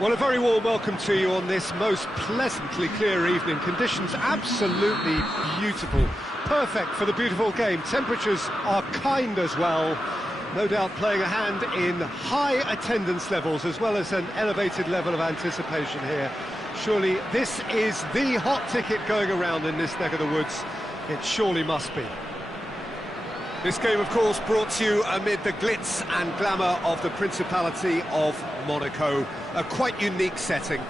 Well, a very warm welcome to you on this most pleasantly clear evening. Conditions absolutely beautiful. Perfect for the beautiful game. Temperatures are kind as well. No doubt playing a hand in high attendance levels as well as an elevated level of anticipation here. Surely this is the hot ticket going around in this neck of the woods. It surely must be. This game, of course, brought to you amid the glitz and glamour of the Principality of Monaco. A quite unique setting.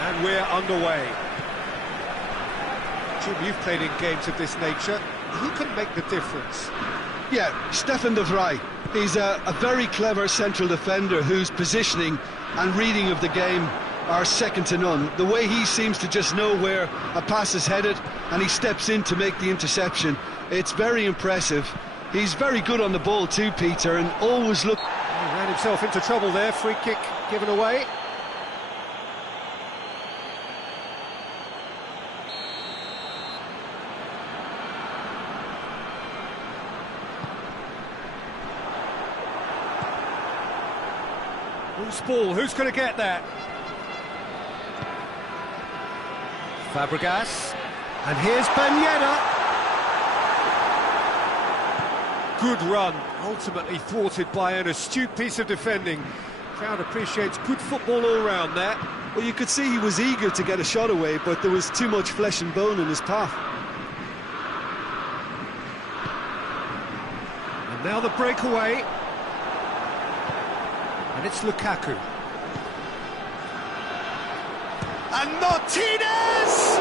And we're underway. Jim, you've played in games of this nature. Who can make the difference? Yeah, Stefan de Vrij. He's a very clever central defender whose positioning and reading of the game are second to none. The way he seems to just know where a pass is headed and he steps in to make the interception, it's very impressive. He's very good on the ball too, Peter, and always look... He ran himself into trouble there, free kick given away. Loose ball, who's going to get that? Fabregas, and here's Ben Yedder. Good run, ultimately thwarted by an astute piece of defending. Crowd appreciates good football all round there. Well, you could see he was eager to get a shot away, but there was too much flesh and bone in his path. And now the breakaway. And it's Lukaku. And Martinez!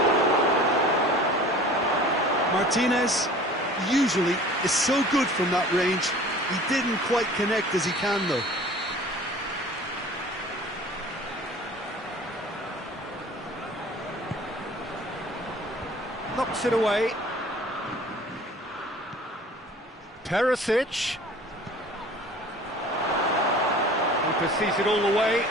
Martinez usually is so good from that range. He didn't quite connect as he can, though. Knocks it away. Perisic. Keeper sees it all the way.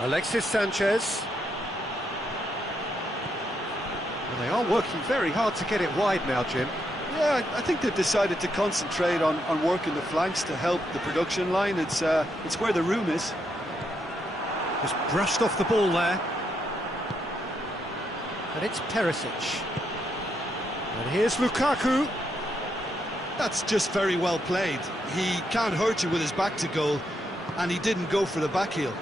Alexis Sanchez. Well, they are working very hard to get it wide now, Jim. Yeah, I think they've decided to concentrate on working the flanks to help the production line. It's where the room is. Just brushed off the ball there. And it's Perisic. And here's Lukaku. That's just very well played. He can't hurt you with his back to goal, and he didn't go for the back heel.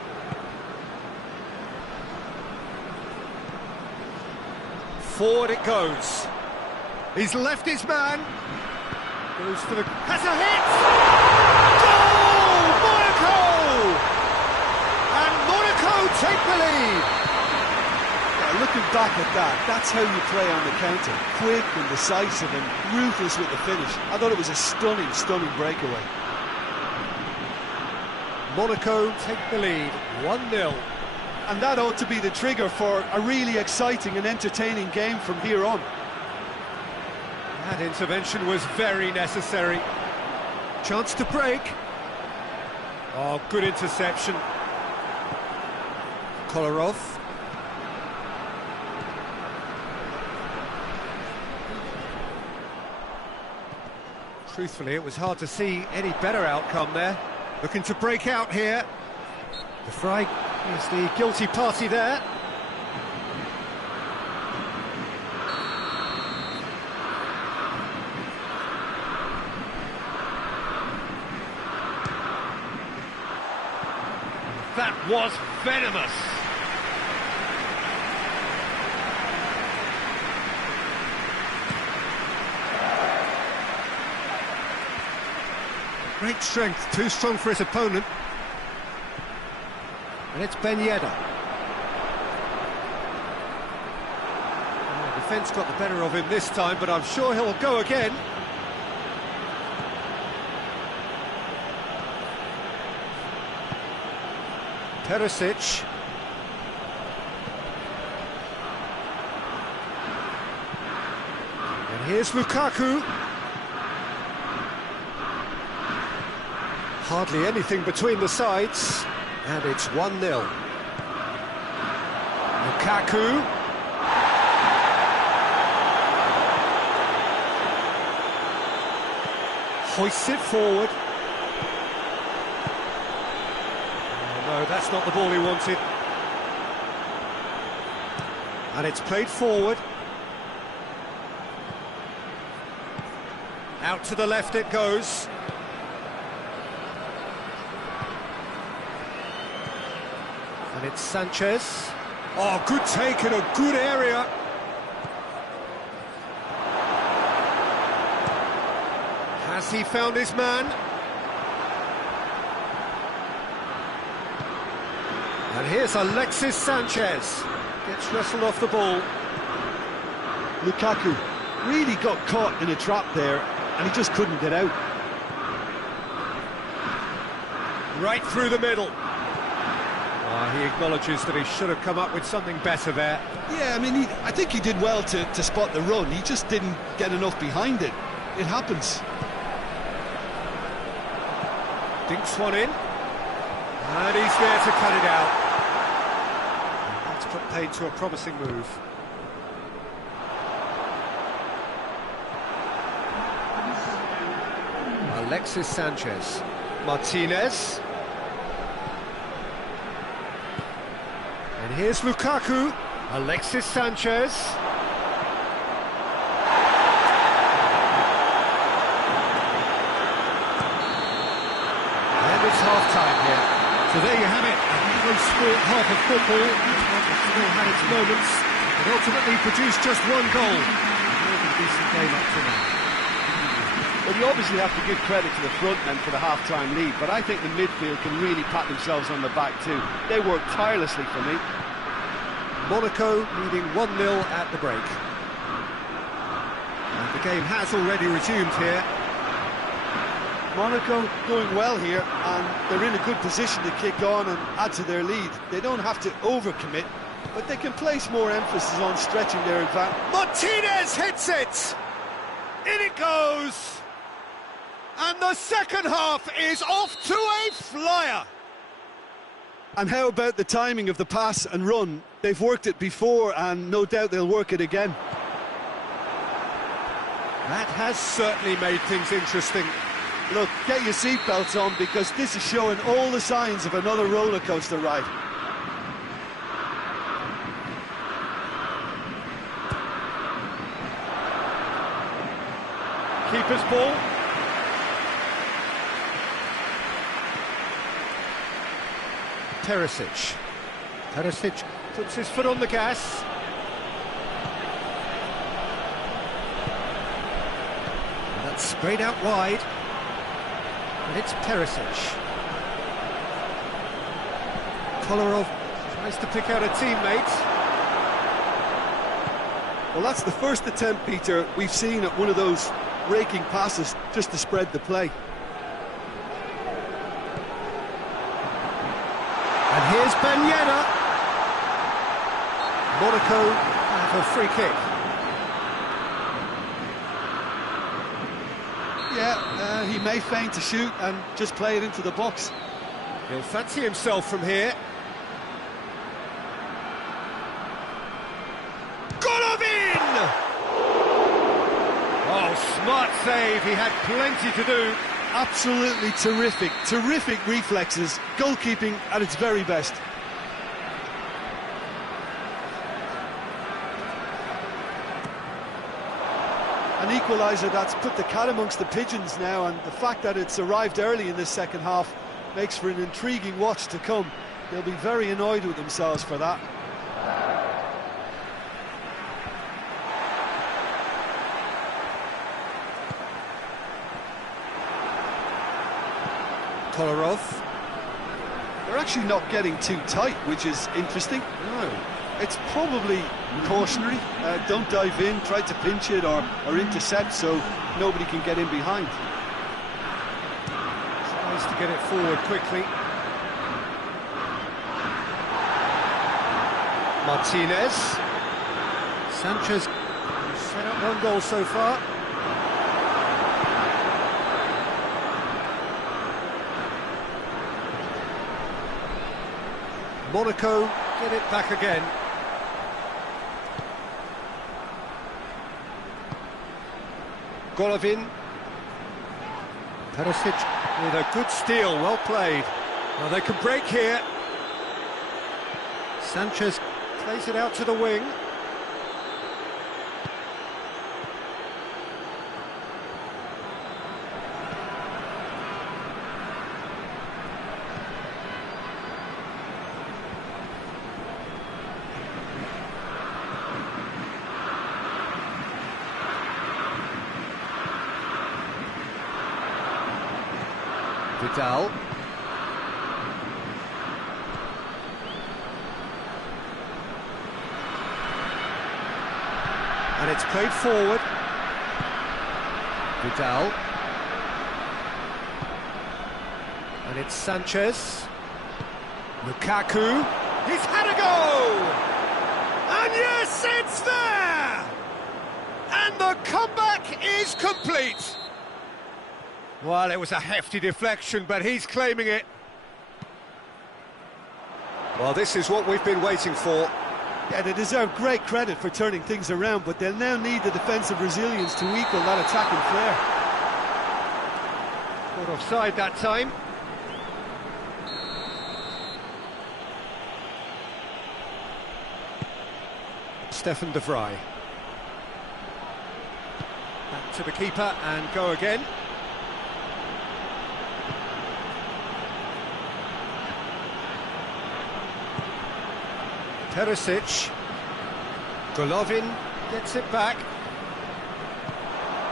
Forward it goes. He's left his man. Goes for the... has a hit! Goal! Monaco! And Monaco take the lead. Yeah, looking back at that, that's how you play on the counter. Quick and decisive and ruthless with the finish. I thought it was a stunning, stunning breakaway. Monaco take the lead, 1-0. And that ought to be the trigger for a really exciting and entertaining game from here on. That intervention was very necessary. Chance to break. Oh, good interception. Kolarov. Truthfully, it was hard to see any better outcome there. Looking to break out here. De Vrij is the guilty party there. That was venomous. Great strength, too strong for his opponent. And it's Ben Yedder. The defence got the better of him this time, but I'm sure he'll go again. Perisic. Here's Lukaku. Hardly anything between the sides, and it's 1-0. Lukaku. Hoists it forward. Oh, no, that's not the ball he wanted. And it's played forward. Out to the left it goes. And it's Sanchez. Oh, good take in a good area. Has he found his man? And here's Alexis Sanchez. Gets wrestled off the ball. Lukaku really got caught in a trap there, and he just couldn't get out. Right through the middle. He acknowledges that he should have come up with something better there. Yeah, I mean, I think he did well to spot the run. He just didn't get enough behind it. It happens. Dinks one in. And he's there to cut it out. That's put paid to a promising move. Alexis Sanchez. Martinez. And here's Lukaku. Alexis Sanchez. And it's half-time here. So there you have it. A very sport half of football. It's still had its moments, but ultimately produced just one goal. A really decent game up to now. Well, you obviously have to give credit to the front men for the half-time lead, but I think the midfield can really pat themselves on the back too. They worked tirelessly for me. Monaco leading 1-0 at the break. And the game has already resumed here. Monaco going well here, and they're in a good position to kick on and add to their lead. They don't have to overcommit, but they can place more emphasis on stretching their advantage. Martinez hits it! In it goes! And the second half is off to a flyer! And how about the timing of the pass and run? They've worked it before, and no doubt they'll work it again. That has certainly made things interesting. Look, get your seatbelts on, because this is showing all the signs of another roller coaster ride. Keeper's ball. Perisic. Perisic puts his foot on the gas. And that's sprayed out wide. And it's Perisic. Kolarov tries to pick out a teammate. Well, that's the first attempt, Peter, we've seen at one of those raking passes just to spread the play. And here's Ben Yedder. Monaco have a free kick. Yeah, he may feign to shoot and just play it into the box. He'll fancy himself from here. Golovin! Oh, smart save. He had plenty to do. Absolutely terrific, terrific reflexes, goalkeeping at its very best. An equaliser that's put the cat amongst the pigeons now, and the fact that it's arrived early in this second half makes for an intriguing watch to come. They'll be very annoyed with themselves for that. Kolarov. They're actually not getting too tight, which is interesting. No. It's probably cautionary. Don't dive in, try to pinch it or intercept so nobody can get in behind. Tries to get it forward quickly. Martinez. Sanchez so Set up one goal so far. Monaco get it back again. Golovin. Perisic with a good steal, well played. Well, they can break here. Sanchez plays it out to the wing. Vidal. And it's played forward. Vidal. And it's Sanchez. Lukaku. He's had a go! And yes, it's there! And the comeback is complete! Well, it was a hefty deflection, but he's claiming it. Well, this is what we've been waiting for. Yeah, they deserve great credit for turning things around, but they'll now need the defensive resilience to equal that attacking flair. Caught offside that time. Stefan de Vrij. Back to the keeper and go again. Perisic. Golovin gets it back.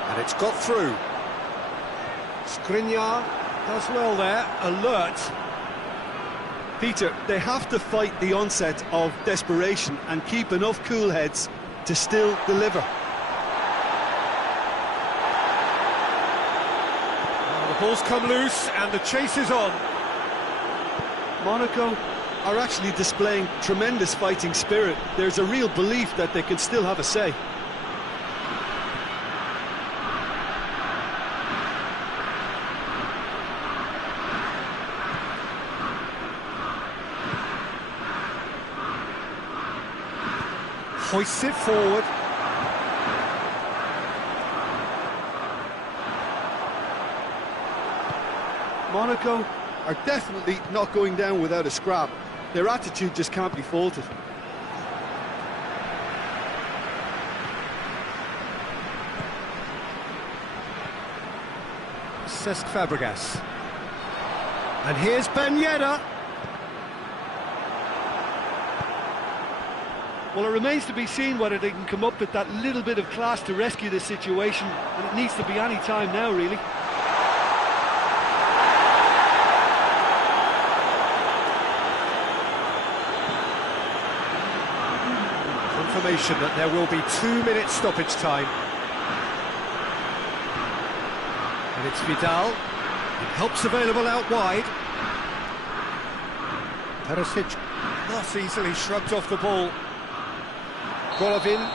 And it's got through. Skriniar does well there, alert. Peter, they have to fight the onset of desperation and keep enough cool heads to still deliver. Well, the ball's come loose and the chase is on. Monaco are actually displaying tremendous fighting spirit. There's a real belief that they can still have a say. Hoists it forward. Monaco are definitely not going down without a scrap. Their attitude just can't be faulted. Cesc Fabregas. And here's Ben Yedder. Well, it remains to be seen whether they can come up with that little bit of class to rescue this situation, and it needs to be any time now, really. Confirmation that there will be 2 minutes stoppage time. And it's Vidal. Help's available out wide. Perisic not easily shrugged off the ball. Golovin.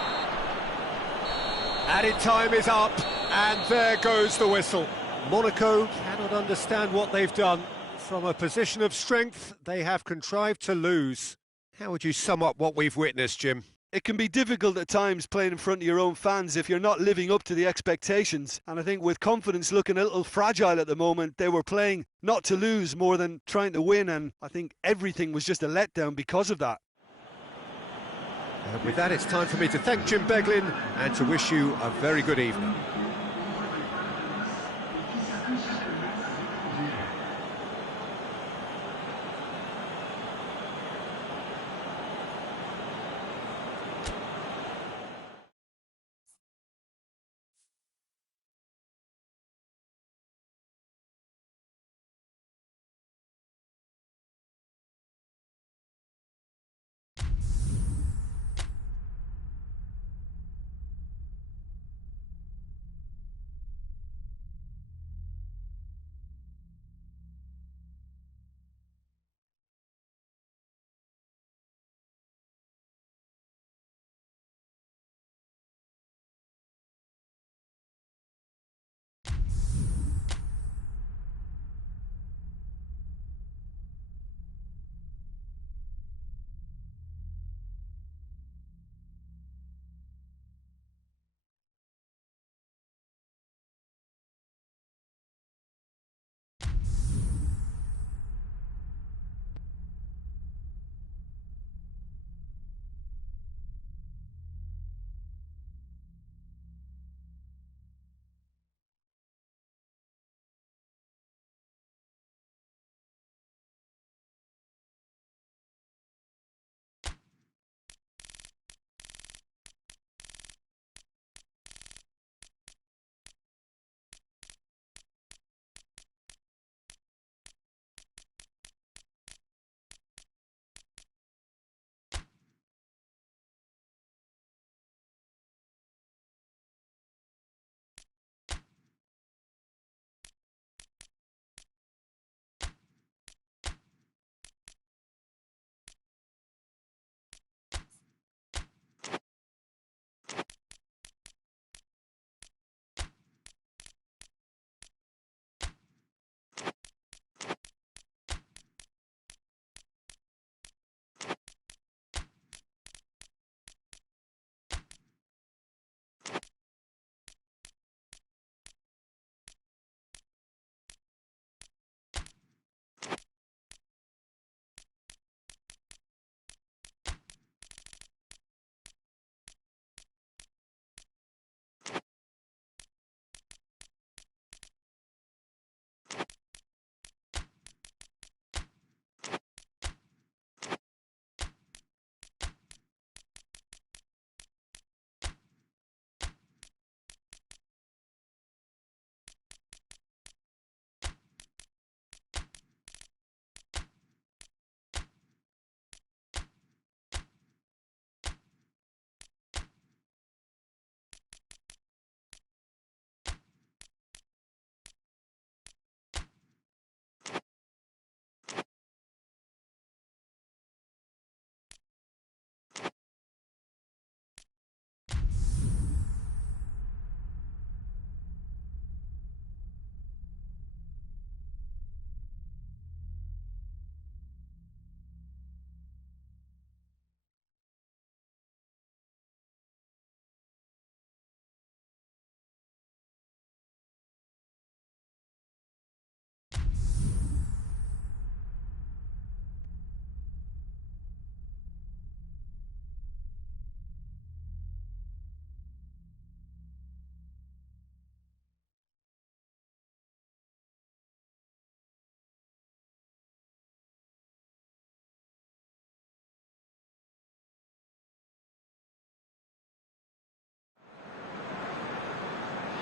Added time is up, and there goes the whistle. Monaco cannot understand what they've done. From a position of strength, they have contrived to lose. How would you sum up what we've witnessed, Jim? It can be difficult at times playing in front of your own fans if you're not living up to the expectations. And I think with confidence looking a little fragile at the moment, they were playing not to lose more than trying to win. And I think everything was just a letdown because of that. With that, it's time for me to thank Jim Beglin and to wish you a very good evening.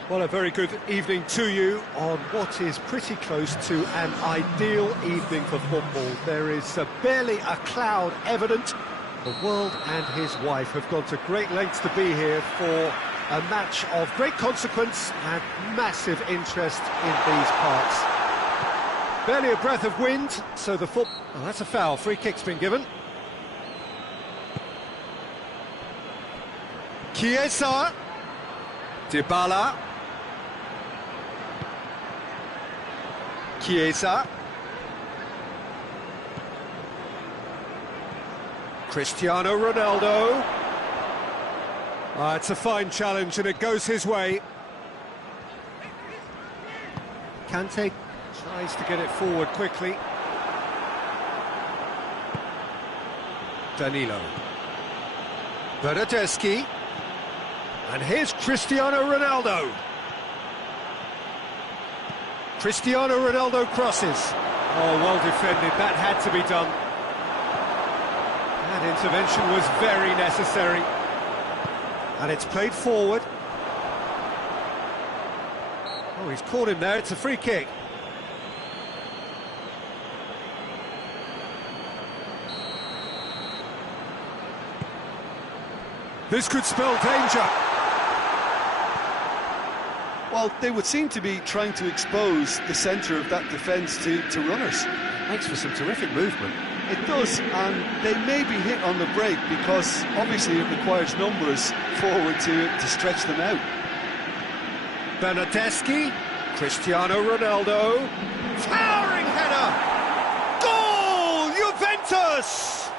Well, a very good evening to you on what is pretty close to an ideal evening for football. There is barely a cloud evident. The world and his wife have gone to great lengths to be here for a match of great consequence and massive interest in these parts. Barely a breath of wind, so the foot... Oh, that's a foul. Free kick's been given. Chiesa. Dybala. Chiesa. Cristiano Ronaldo. It's a fine challenge and it goes his way. Kante tries to get it forward quickly. Danilo. Bernardeschi. And here's Cristiano Ronaldo. Cristiano Ronaldo crosses. Oh, well defended, that had to be done. That intervention was very necessary. And it's played forward. Oh, he's caught him there, it's a free kick. This could spell danger. Well, they would seem to be trying to expose the centre of that defence to runners. Makes for some terrific movement. It does, and they may be hit on the break because obviously it requires numbers forward to stretch them out. Bernardeschi, Cristiano Ronaldo, towering header! Goal! Juventus!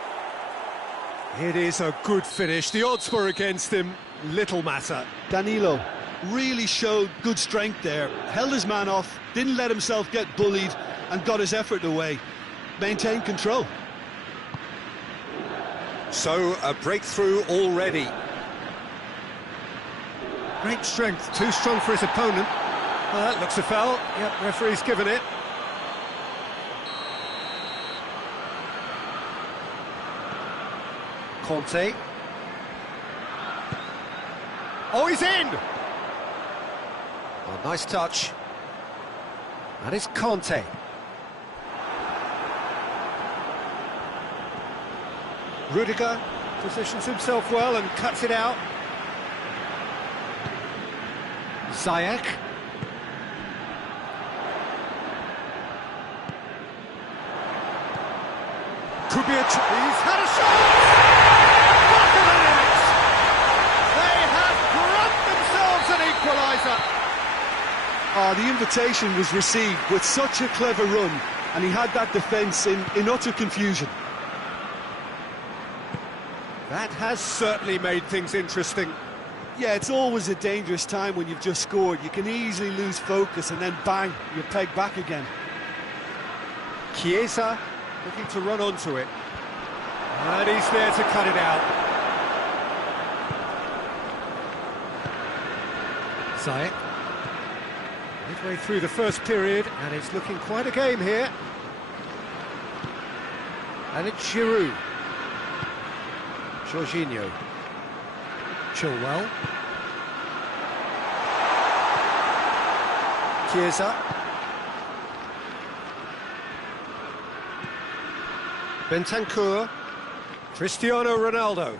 It is a good finish. The odds were against him, little matter. Danilo really showed good strength there, held his man off, didn't let himself get bullied, and got his effort away. Maintained control. So, a breakthrough already. Great strength, too strong for his opponent. That looks a foul. Yep, referee's given it. Conte. Oh, he's in! Oh, nice touch. That is Conte. Rudiger positions himself well and cuts it out. Ziyech. Could be a... He's had a shot! Back of the net! They have grabbed themselves an equaliser! The invitation was received with such a clever run, and he had that defence in utter confusion. That has certainly made things interesting. Yeah, it's always a dangerous time when you've just scored. You can easily lose focus and then bang, you're pegged back again. Chiesa looking to run onto it. And he's there to cut it out. Ziyech. Midway through the first period, and it's looking quite a game here. And it's Giroud. Jorginho. Chilwell. Chiesa. Bentancur. Cristiano Ronaldo.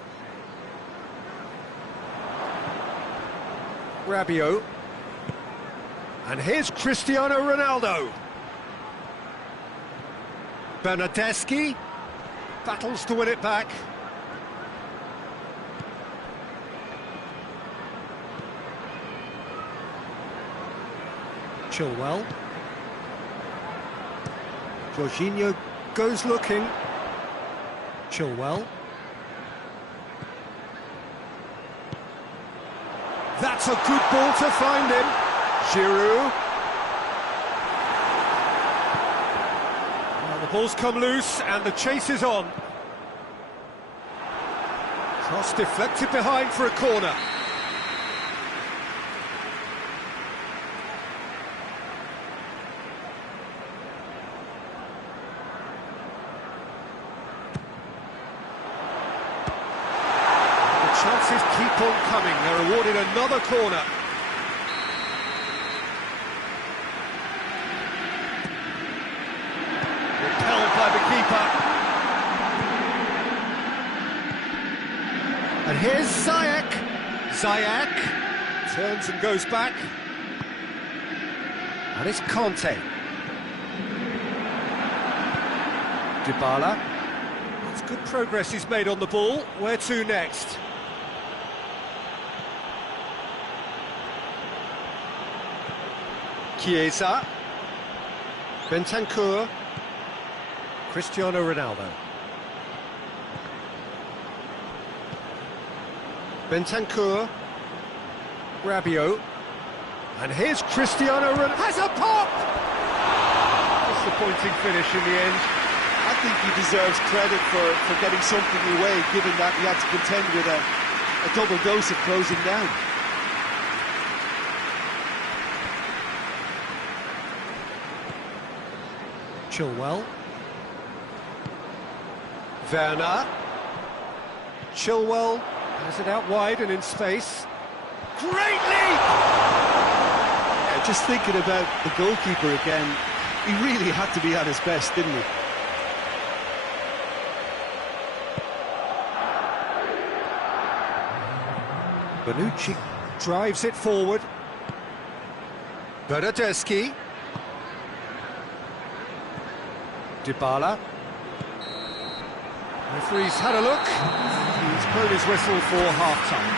Rabiot. And here's Cristiano Ronaldo. Bernardeschi battles to win it back. Chilwell. Jorginho goes looking. Chilwell. That's a good ball to find him. Giroud. Well, the ball's come loose and the chase is on. Cross deflected behind for a corner. The chances keep on coming. They're awarded another corner. Ziyech turns and goes back. And it's Conte. Dybala. It's good progress he's made on the ball. Where to next? Chiesa. Bentancur. Cristiano Ronaldo. Bentancur. Rabiot. And here's Cristiano Ronaldo. Has a pop! Disappointing finish in the end. I think he deserves credit for getting something away, given that he had to contend with a double dose of closing down. Chilwell. Werner. Chilwell has it out wide and in space. Great leap! Yeah, just thinking about the goalkeeper again, he really had to be at his best, didn't he? Bonucci drives it forward. Bernardeschi. Dybala. Referee's had a look. He's blown his whistle for half-time.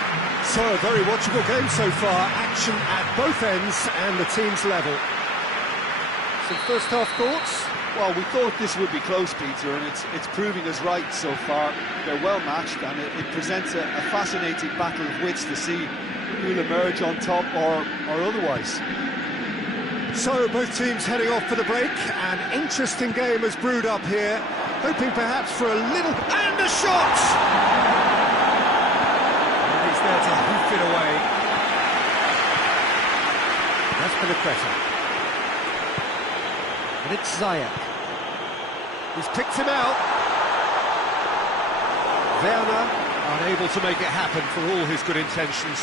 So, a very watchable game so far. Action at both ends and the team's level. Some first-half thoughts? Well, we thought this would be close, Peter, and it's proving us right so far. They're well matched, and it presents a fascinating battle of wits to see who'll emerge on top or otherwise. So, both teams heading off for the break. An interesting game has brewed up here, hoping perhaps for a little... And a shot! And he's there to hoof it away. That's Benakreta. And it's Ziyech. He's picked him out. Werner unable to make it happen for all his good intentions.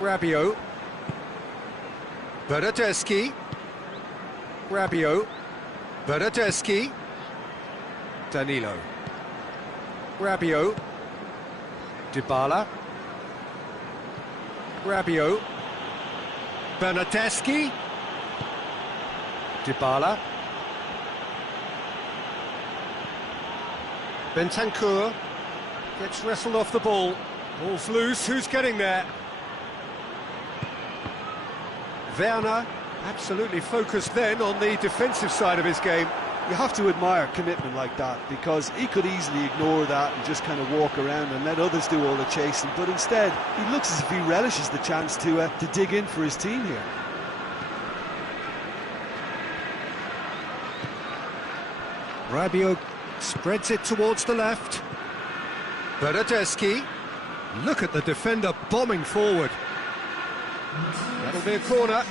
Rabiot. Bernardeschi. Rabiot. Bernardeschi. Danilo. Rabiot. Dybala. Rabiot. Bernardeschi. Dybala. Bentancur gets wrestled off the ball. Ball's loose, who's getting there? Werner, absolutely focused then on the defensive side of his game. You have to admire commitment like that, because he could easily ignore that and just kind of walk around and let others do all the chasing, but instead he looks as if he relishes the chance to dig in for his team here. Rabiot spreads it towards the left. Bernardeschi. Look at the defender bombing forward. That'll be a corner.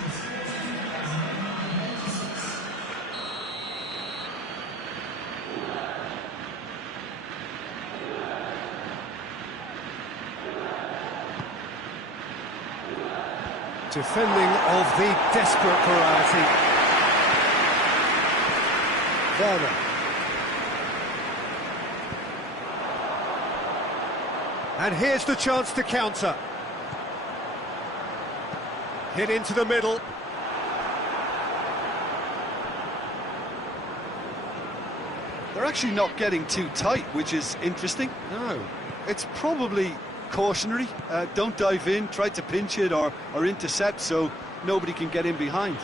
Defending of the desperate variety. Werner. And here's the chance to counter. Hit into the middle. They're actually not getting too tight, which is interesting. No. It's probably cautionary. Don't dive in, try to pinch it or intercept so nobody can get in behind.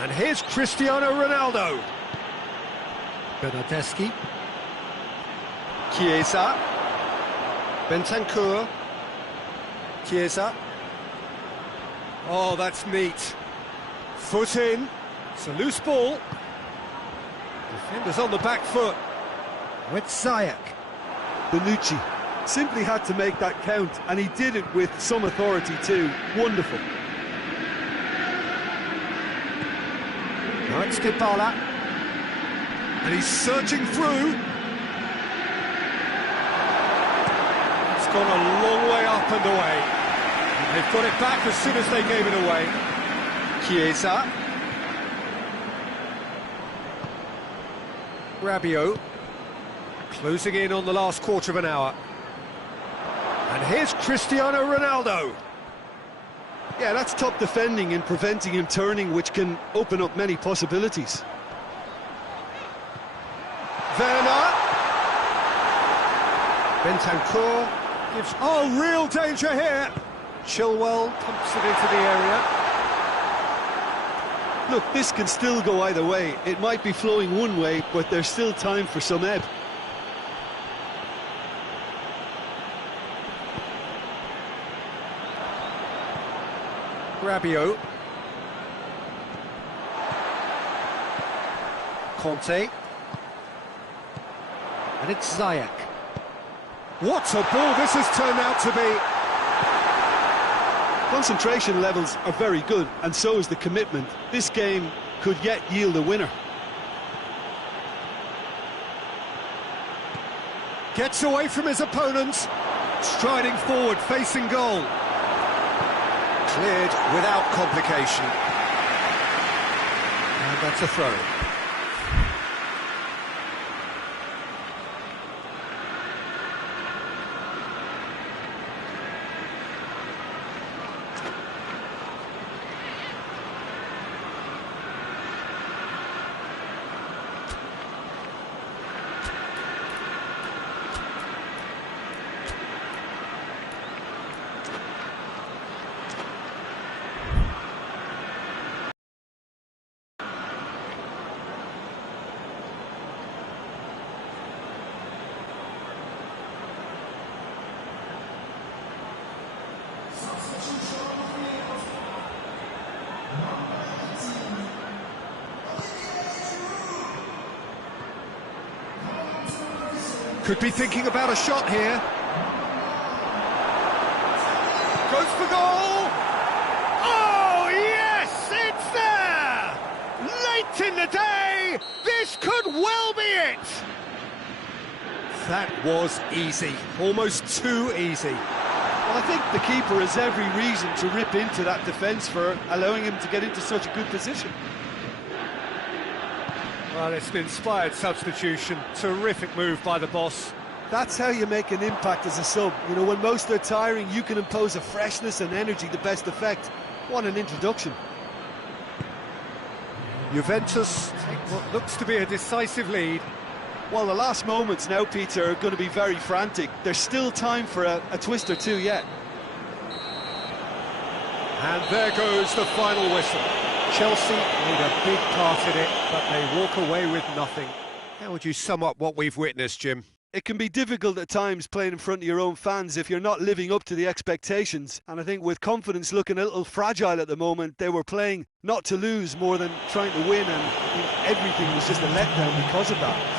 And here's Cristiano Ronaldo. Bernardeschi. Chiesa. Bentancur. Chiesa. Oh, that's neat. Foot in. It's a loose ball. Defender's on the back foot. With Ziyech. Bonucci simply had to make that count, and he did it with some authority too. Wonderful. Now it's Dybala. And he's searching through. It's gone a long way up and away. And they've got it back as soon as they gave it away. Chiesa. Rabiot. Closing in on the last quarter of an hour. And here's Cristiano Ronaldo. Yeah, that's top defending and preventing him turning, which can open up many possibilities. Werner. Bentancur gives... Oh, real danger here. Chilwell pumps it into the area. Look, this can still go either way. It might be flowing one way, but there's still time for some ebb. Rabiot. Conte. And it's Ziyech. What a ball this has turned out to be. Concentration levels are very good, and so is the commitment. This game could yet yield a winner. Gets away from his opponents. Striding forward, facing goal. Cleared without complication. And that's a throw. Could be thinking about a shot here. Goes for goal! Oh, yes! It's there! Late in the day, this could well be it! That was easy, almost too easy. Well, I think the keeper has every reason to rip into that defence for allowing him to get into such a good position. Well, it's an inspired substitution. Terrific move by the boss. That's how you make an impact as a sub. You know, when most are tiring, you can impose a freshness and energy to best effect. What an introduction. Juventus take what looks to be a decisive lead. Well, the last moments now, Peter, are going to be very frantic. There's still time for a twist or two yet. And there goes the final whistle. Chelsea made a big part in it, but they walk away with nothing. How would you sum up what we've witnessed, Jim? It can be difficult at times playing in front of your own fans if you're not living up to the expectations. And I think with confidence looking a little fragile at the moment, they were playing not to lose more than trying to win, and everything was just a letdown because of that.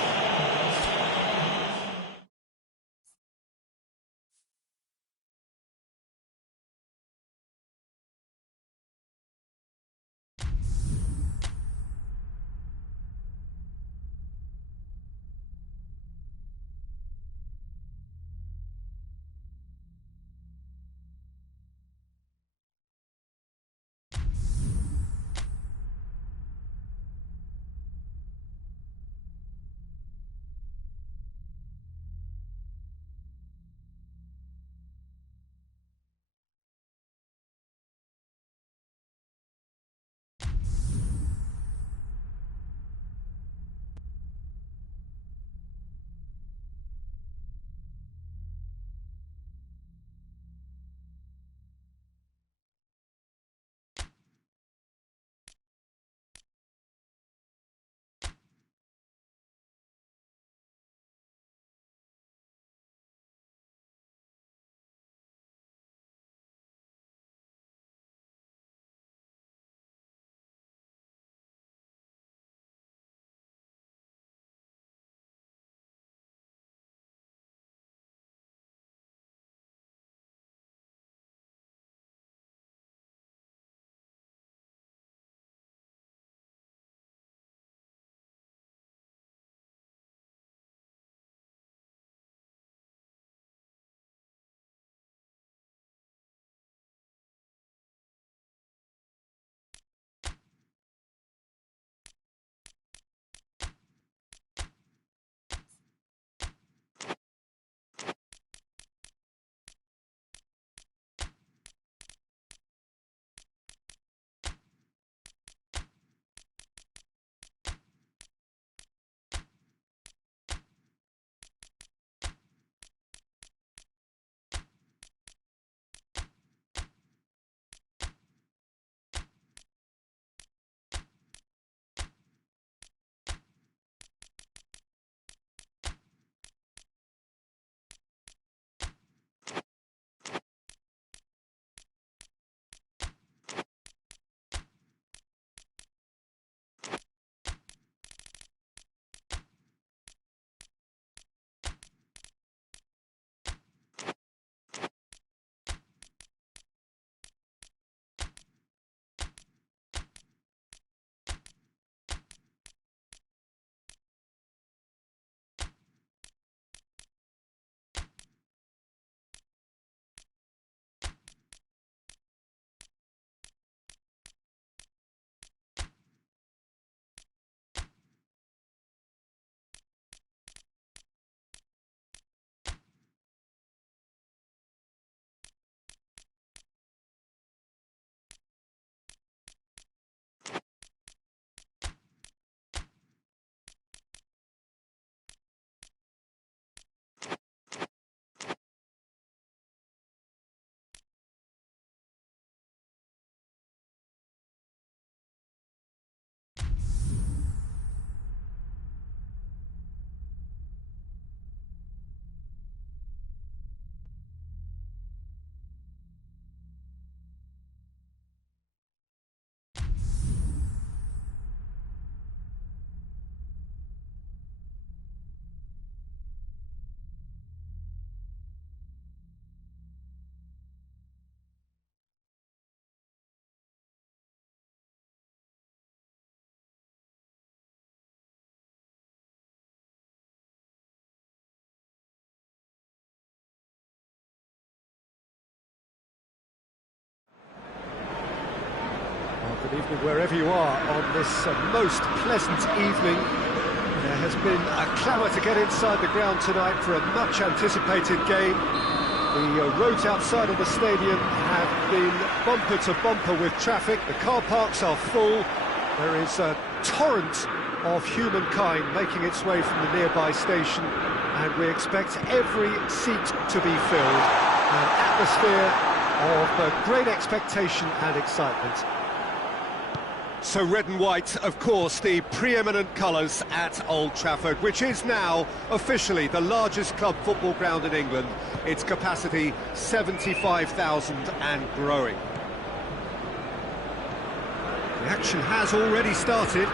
Good evening wherever you are on this most pleasant evening. There has been a clamour to get inside the ground tonight for a much anticipated game. The roads outside of the stadium have been bumper to bumper with traffic. The car parks are full. There is a torrent of humankind making its way from the nearby station, and we expect every seat to be filled. An atmosphere of great expectation and excitement. So red and white, of course, the preeminent colours at Old Trafford, which is now officially the largest club football ground in England. Its capacity 75,000 and growing. The action has already started.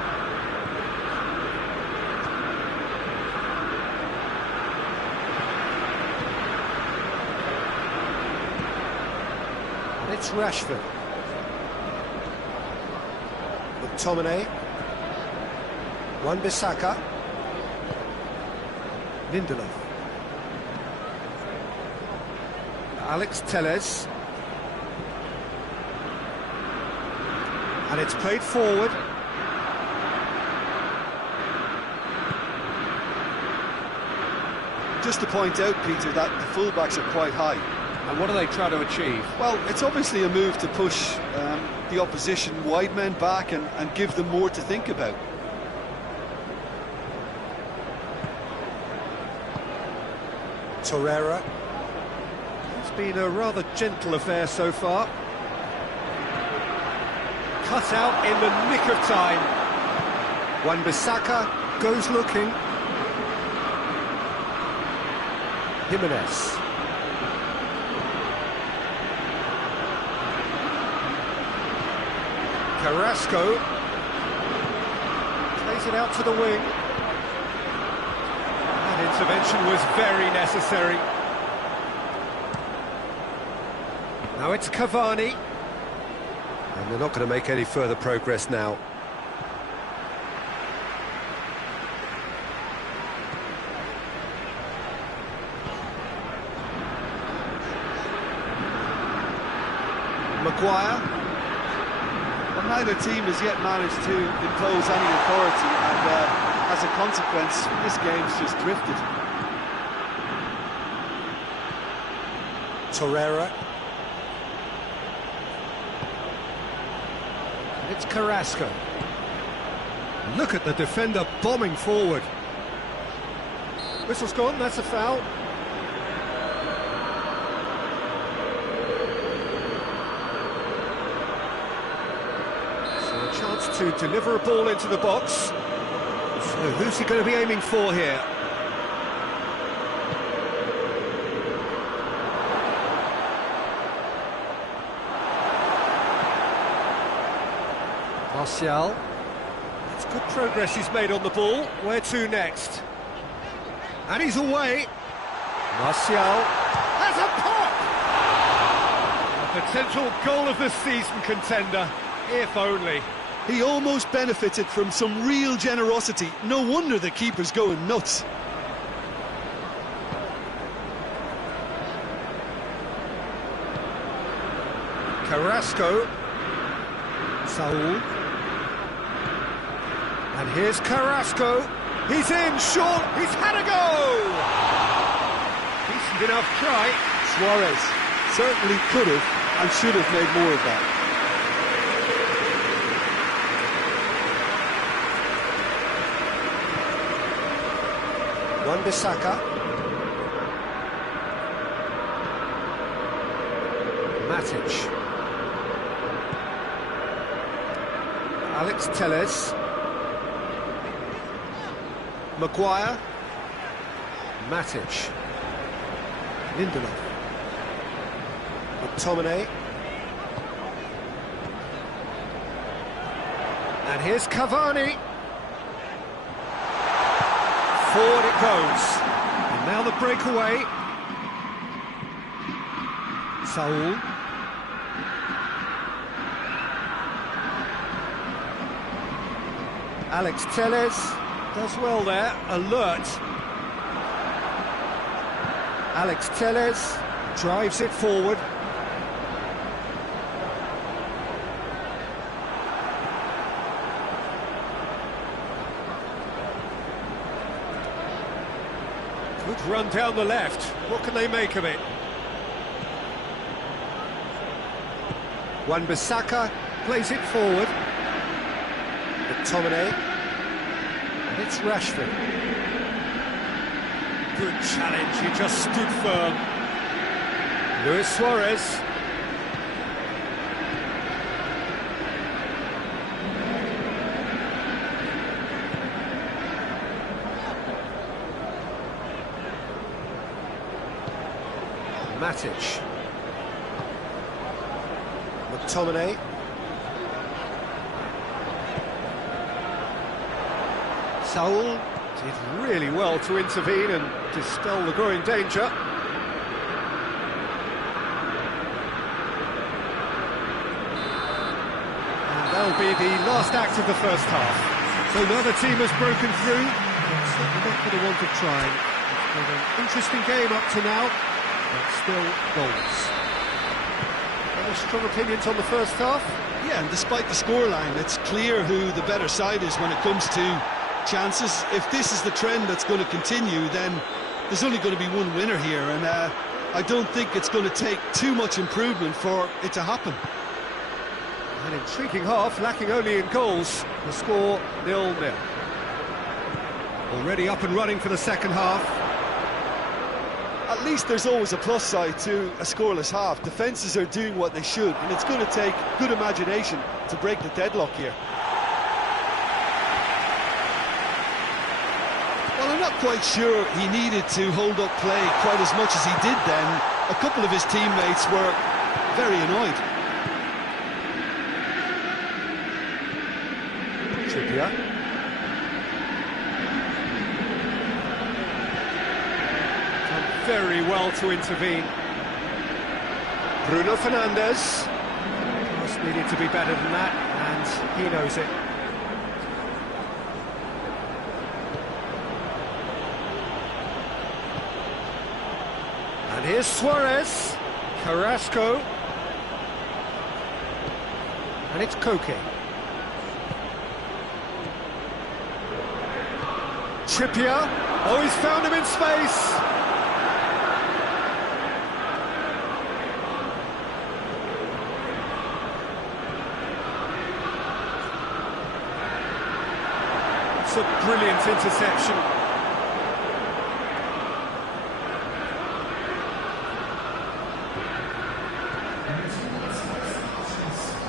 And it's Rashford. McTominay, Wan-Bissaka, Lindelof, Alex Telles, and it's played forward. Just to point out, Peter, that the fullbacks are quite high. And what are they trying to achieve? Well, it's obviously a move to push the opposition wide men back and give them more to think about. Torreira. It's been a rather gentle affair so far. Cut out in the nick of time. Wan-Bissaka goes looking. Jimenez. Carrasco plays it out to the wing. That intervention was very necessary. Now it's Cavani. And they're not going to make any further progress now. Maguire. Neither team has yet managed to impose any authority, and as a consequence, this game's just drifted. Torreira. And it's Carrasco. Look at the defender bombing forward. Whistle's gone, that's a foul. Chance to deliver a ball into the box. So who's he going to be aiming for here? Martial. It's good progress he's made on the ball. Where to next? And he's away. Martial has a pop! A potential goal of the season contender, if only. He almost benefited from some real generosity. No wonder the keeper's going nuts. Carrasco. Saul. And here's Carrasco. He's in, short, he's had a go! Decent enough try. Suarez certainly could have and should have made more of that. Wan-Bissaka. Matic. Alex Telles. Maguire. Matic. Lindelof. McTominay. And here's Cavani. Forward it goes. And now the breakaway. Saul. Alex Telles does well there, alert. Alex Telles drives it forward. run down the left. What can they make of it? Wan-Bissaka plays it forward. McTominay. And it's Rashford. Good challenge, he just stood firm. Luis Suarez. Matic. McTominay. Saul did really well to intervene and dispel the growing danger. And that'll be the last act of the first half. So neither team has broken through, but certainly not for the want of trying. It's been an interesting game up to now, but still goals. Any strong opinions on the first half? Yeah, and despite the scoreline, it's clear who the better side is when it comes to chances. If this is the trend that's going to continue, then there's only going to be one winner here, and I don't think it's going to take too much improvement for it to happen. An intriguing half, lacking only in goals. The score 0-0. Already up and running for the second half. At least there's always a plus side to a scoreless half. Defences are doing what they should, and it's going to take good imagination to break the deadlock here. Well, I'm not quite sure he needed to hold up play quite as much as he did then. A couple of his teammates were very annoyed. Trippier. Done very well to intervene. Bruno Fernandes. Pass needed to be better than that, and he knows it. And here's Suarez. Carrasco. And it's Koke. Trippier. Oh, he's found him in space. It's a brilliant interception.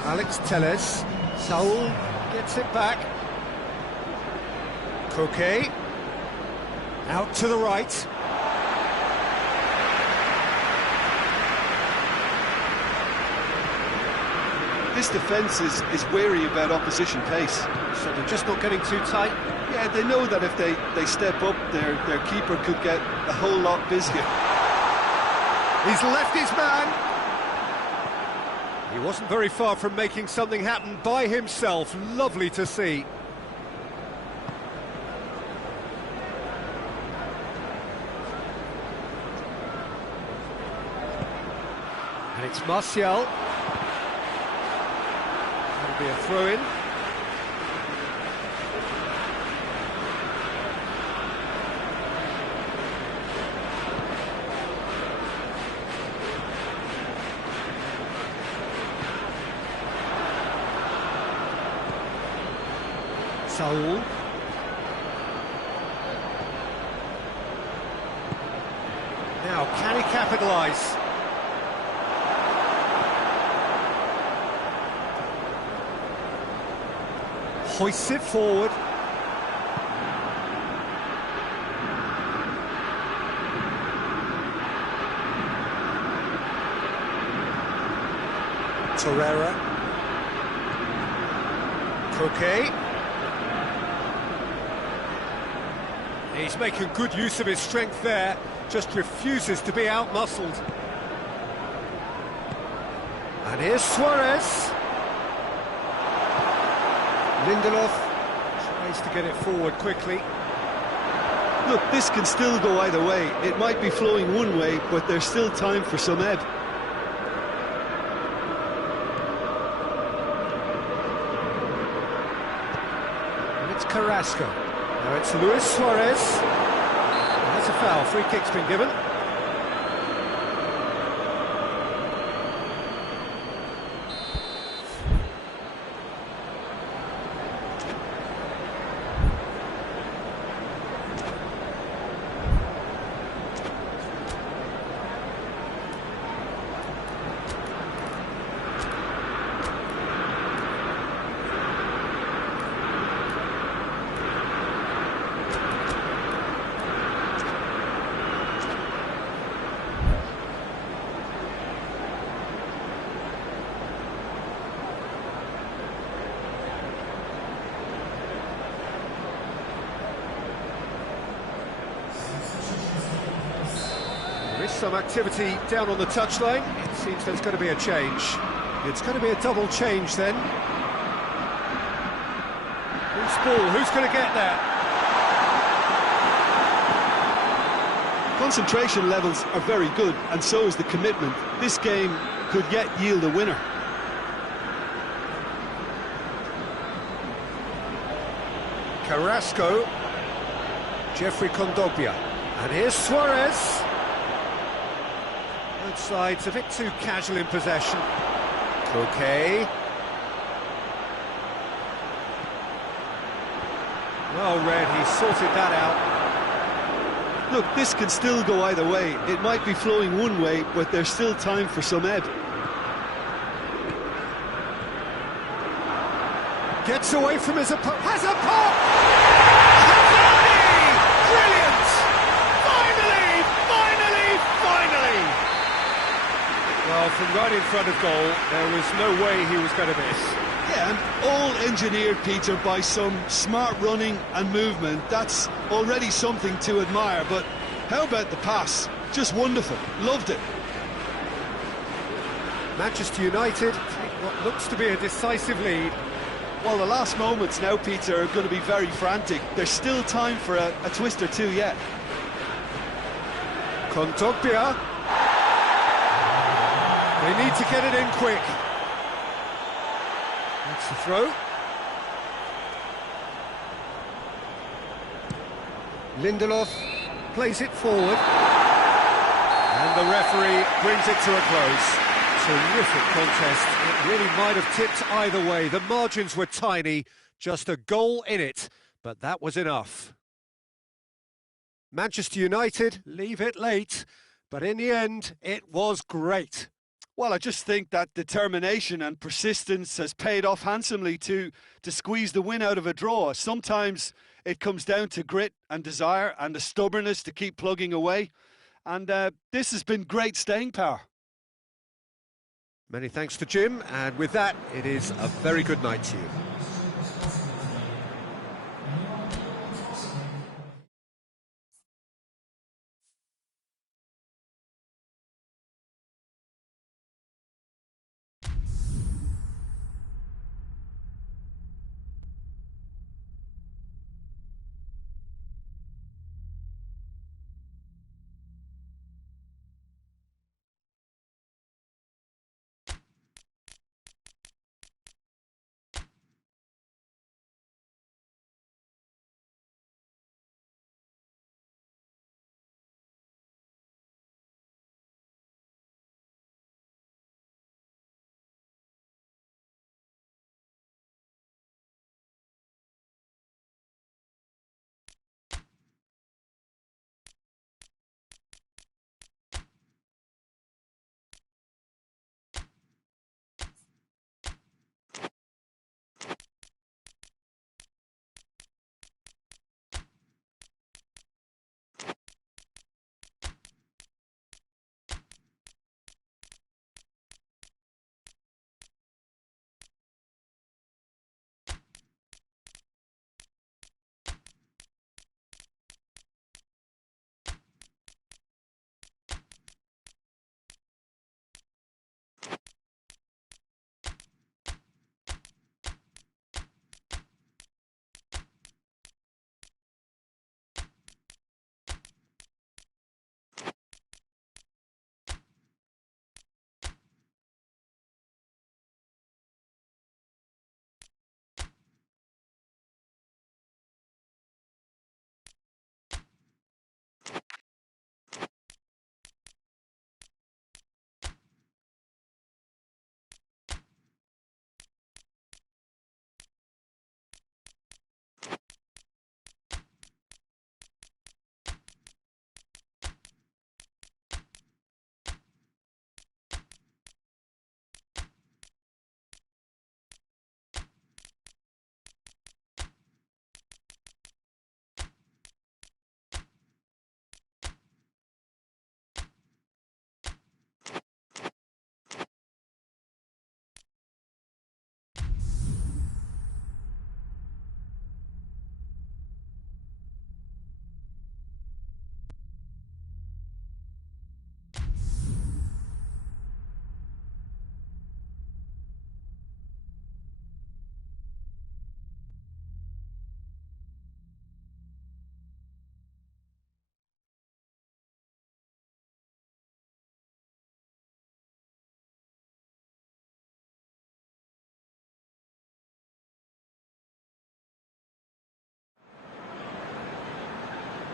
Alex Telles. Saul gets it back. Koke. Out to the right. This defence is wary about opposition pace. So they're just not getting too tight. Yeah, they know that if they step up, their keeper could get a whole lot busier. He's left his man. He wasn't very far from making something happen by himself. Lovely to see. And it's Martial. That'll be a throw-in. Saul. Now, can he capitalise? Hoists it forward. Torreira. Koke. He's making good use of his strength there, just refuses to be out-muscled. And here's Suarez. Lindelof tries to get it forward quickly. Look, this can still go either way. It might be flowing one way, but there's still time for some ebb. And it's Carrasco. Now it's Luis Suarez. Has it's a foul. Free kick's been given. There is some activity down on the touchline. It seems there's going to be a change. It's going to be a double change then. Who's ball? Who's going to get there? Concentration levels are very good, and so is the commitment. This game could yet yield a winner. Carrasco, Jeffrey Kondogbia, and here's Suarez. Both sides a bit too casual in possession. Koke. Well read, he sorted that out. Look, this can still go either way. It might be flowing one way, but there's still time for some ebb. Gets away from his opponent, has a pop! Cavani! Brilliant! Finally! Well, from right in front of goal, there was no way he was going to miss. Yeah, and all engineered, Peter, by some smart running and movement. That's already something to admire, but how about the pass? Just wonderful. Loved it. Manchester United take what looks to be a decisive lead. Well, the last moments now, Peter, are going to be very frantic. There's still time for a twist or two yet. Kondogbia. They need to get it in quick. That's the throw. Lindelof plays it forward. And the referee brings it to a close. Terrific contest. It really might have tipped either way. The margins were tiny, just a goal in it, but that was enough. Manchester United leave it late, but in the end, it was great. Well, I just think that determination and persistence has paid off handsomely to squeeze the win out of a draw. Sometimes it comes down to grit and desire and the stubbornness to keep plugging away. And this has been great staying power. Many thanks to Jim, and with that, it is a very good night to you.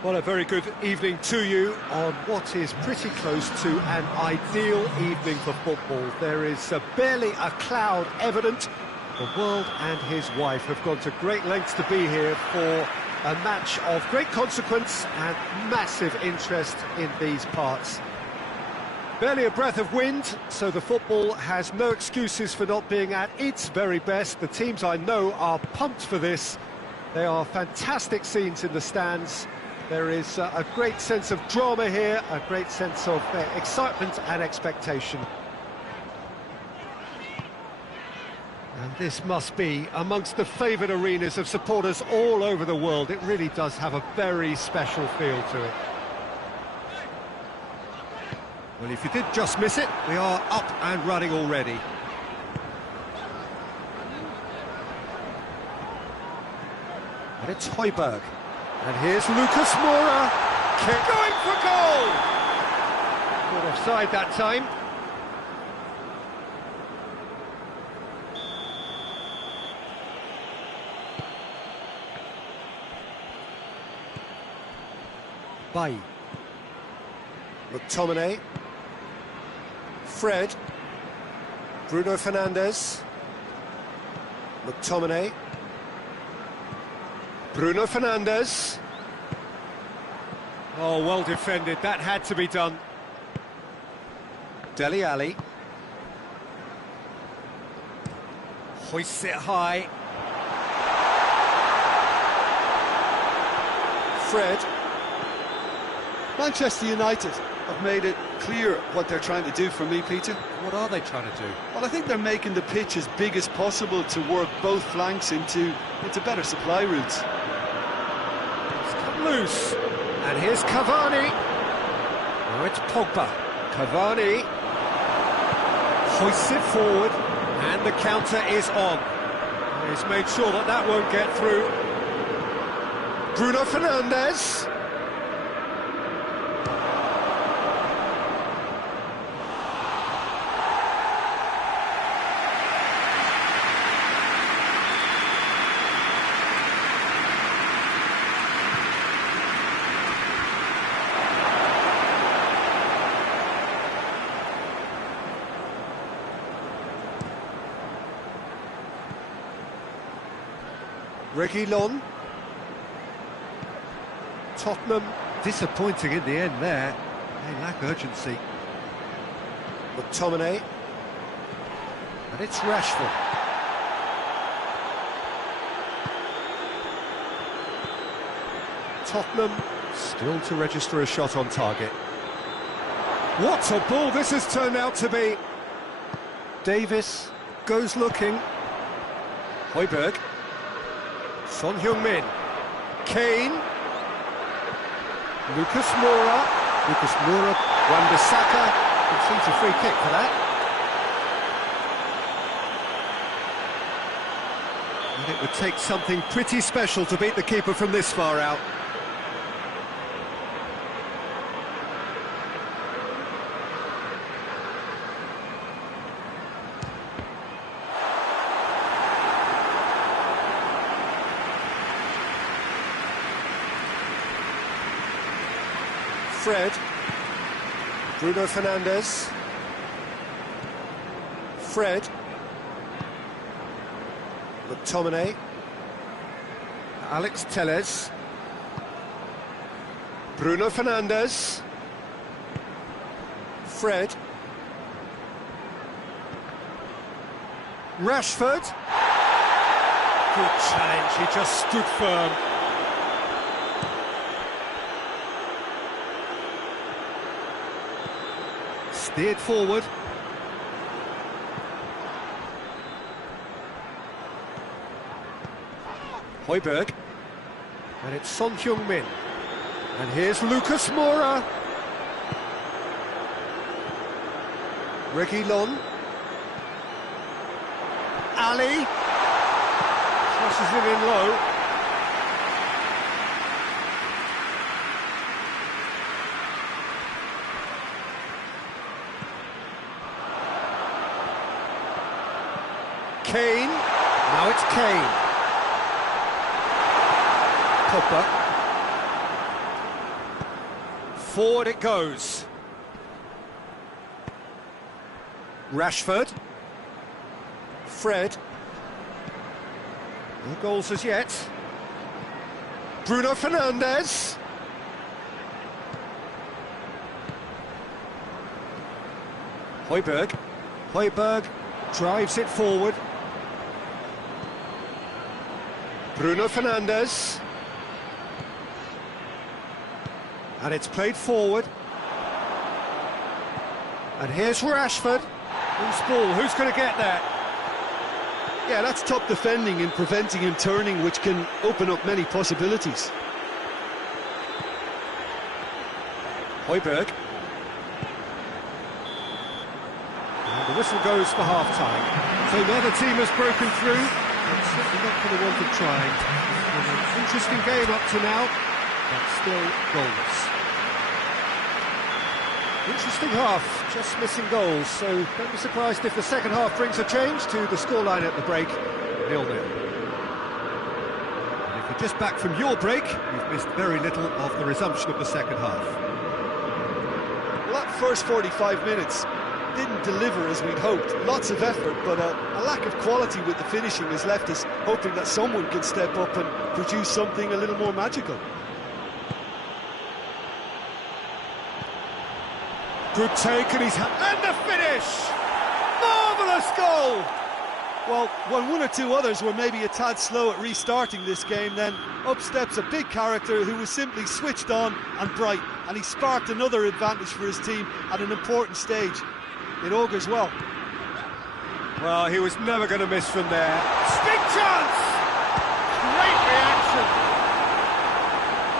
Well, a very good evening to you on what is pretty close to an ideal evening for football. There is barely a cloud evident. The world and his wife have gone to great lengths to be here for a match of great consequence and massive interest in these parts. Barely a breath of wind, so the football has no excuses for not being at its very best. The teams I know are pumped for this. They are fantastic scenes in the stands. There is a great sense of drama here, a great sense of excitement and expectation. And this must be amongst the favoured arenas of supporters all over the world. It really does have a very special feel to it. Well, if you did just miss it, we are up and running already. And it's Højbjerg. And here's Lucas Moura, going for goal! Not offside that time. Bay. McTominay. Fred. Bruno Fernandes. McTominay. Bruno Fernandes. Oh, well defended, that had to be done. Dele Alli. Hoists it high. Fred. Manchester United have made it clear what they're trying to do for me, Peter. What are they trying to do? Well, I think they're making the pitch as big as possible to work both flanks into better supply routes. It's come loose. And here's Cavani. Now it's Pogba. Cavani hoists it forward, and the counter is on. He's made sure that that won't get through. Bruno Fernandes. Reguilon. Tottenham disappointing in the end there. They lack urgency. McTominay. And it's Rashford. Tottenham still to register a shot on target. What a ball this has turned out to be. Davis goes looking. Højbjerg. Son Heung-min, Kane, Lucas Moura, Wan-Bissaka, concede a free kick for that. And it would take something pretty special to beat the keeper from this far out. Fred, Bruno Fernandes, Fred, McTominay, Alex Telles, Bruno Fernandes, Fred, Rashford, good challenge, he just stood firm. Steered forward. Højbjerg. And it's Son Heung-min. And here's Lucas Moura. Reguilon. Ali. Crosses it in low. Kane, now it's Kane. Pogba. Forward it goes. Rashford. Fred. No goals as yet. Bruno Fernandes. Højbjerg. Højbjerg drives it forward. Bruno Fernandes. And it's played forward. And here's Rashford. Who's ball? Who's going to get that? Yeah, that's top defending and preventing him turning, which can open up many possibilities. Højbjerg. And the whistle goes for half-time. So now the team has broken through. It's certainly not for the want of trying. It's been an interesting game up to now, but still goalless. Interesting half, just missing goals, so don't be surprised if the second half brings a change to the scoreline at the break, 0-0. And if you're just back from your break, you've missed very little of the resumption of the second half. Well, that first 45 minutes didn't deliver as we'd hoped. Lots of effort, but a lack of quality with the finishing has left us hoping that someone can step up and produce something a little more magical. Good take, and and the finish! Marvellous goal! Well, when one or two others were maybe a tad slow at restarting this game, then up steps a big character who was simply switched on and bright, and he sparked another advantage for his team at an important stage. It augurs well. Well, he was never going to miss from there. Big chance! Great reaction!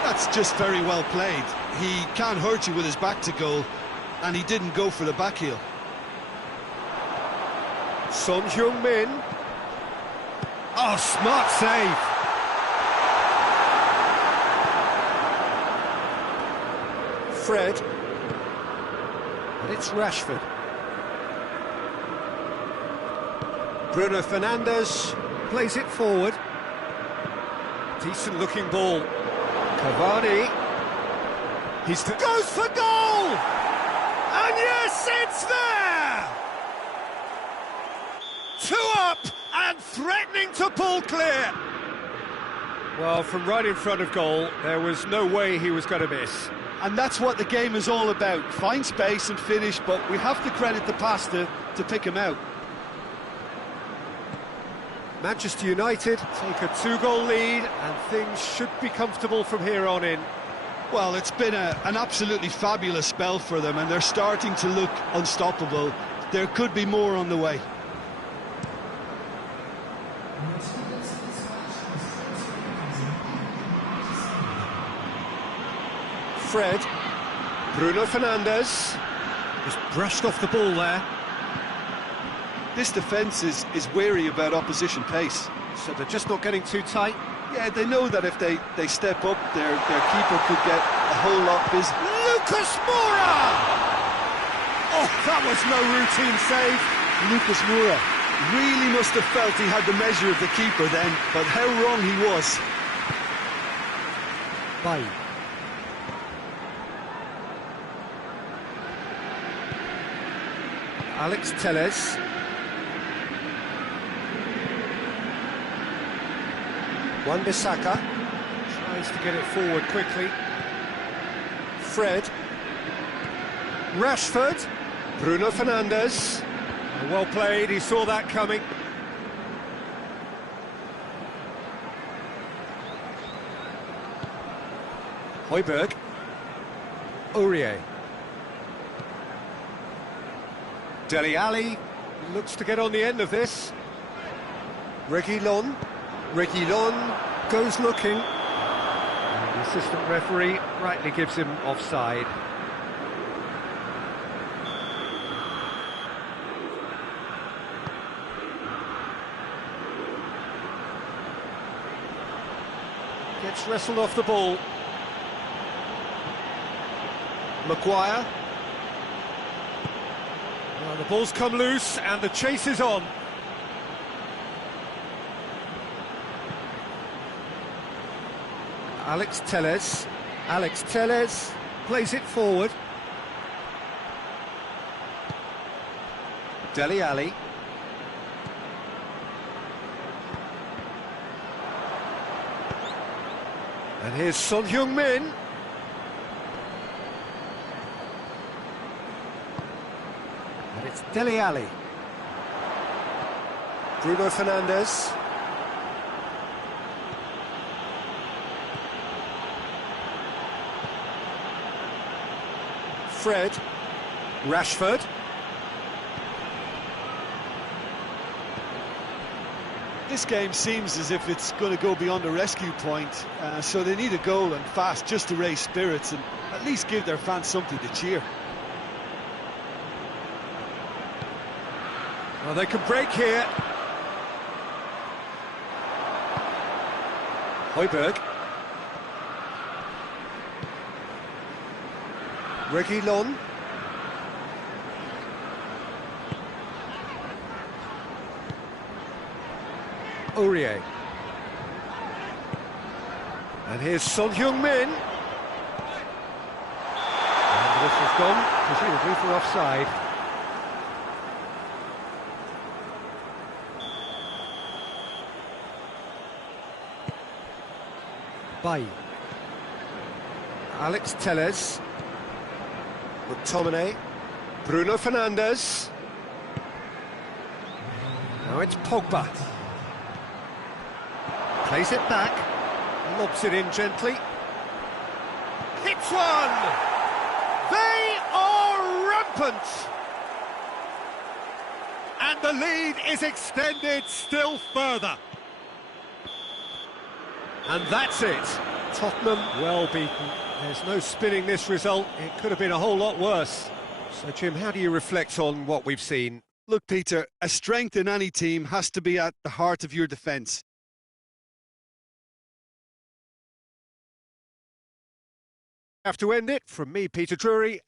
That's just very well played. He can't hurt you with his back to goal, and he didn't go for the back heel. Changaminh. Oh, smart save. Fred. And it's Rashford. Bruno Fernandes plays it forward. Decent looking ball. Cavani. Goes for goal! And yes, it's there! 2 up and threatening to pull clear. Well, from right in front of goal, there was no way he was going to miss. And that's what the game is all about. Find space and finish, but we have to credit the passer to pick him out. Manchester United take a 2-goal lead, and things should be comfortable from here on in. Well, it's been an absolutely fabulous spell for them, and they're starting to look unstoppable. There could be more on the way. Fred. Bruno Fernandes. Just brushed off the ball there. This defence is wary about opposition pace. So they're just not getting too tight. Yeah, they know that if they step up, their keeper could get a whole lot busy. Lucas Moura! Oh, that was no routine save. Lucas Moura really must have felt he had the measure of the keeper then, but how wrong he was. Bye. Alex Telles. Wan-Bissaka tries to get it forward quickly. Fred. Rashford. Bruno Fernandes. Well played, he saw that coming. Højbjerg. Aurier. Dele Alli looks to get on the end of this. Reguilon goes looking. And the assistant referee rightly gives him offside. Gets wrestled off the ball. Maguire. Well, the ball's come loose and the chase is on. Alex Telles. Plays it forward. Dele Alli. And here's Changaminh. And it's Dele Alli. Bruno Fernandes. Fred. Rashford. This game seems as if it's going to go beyond a rescue point, so they need a goal and fast just to raise spirits and at least give their fans something to cheer. Well, they can break here. Højbjerg. Reguilon. Aurier. And here's Changaminh. And this has gone, presumably for offside. Bay. Alex Telles. McTominay. Bruno Fernandes. Now it's Pogba. Plays it back, lobs it in gently. Hits one! They are rampant! And the lead is extended still further. And that's it. Tottenham well beaten. There's no spinning this result. It could have been a whole lot worse. So, Jim, how do you reflect on what we've seen? Look, Peter, a strength in any team has to be at the heart of your defence. Have to end it from me, Peter Drury.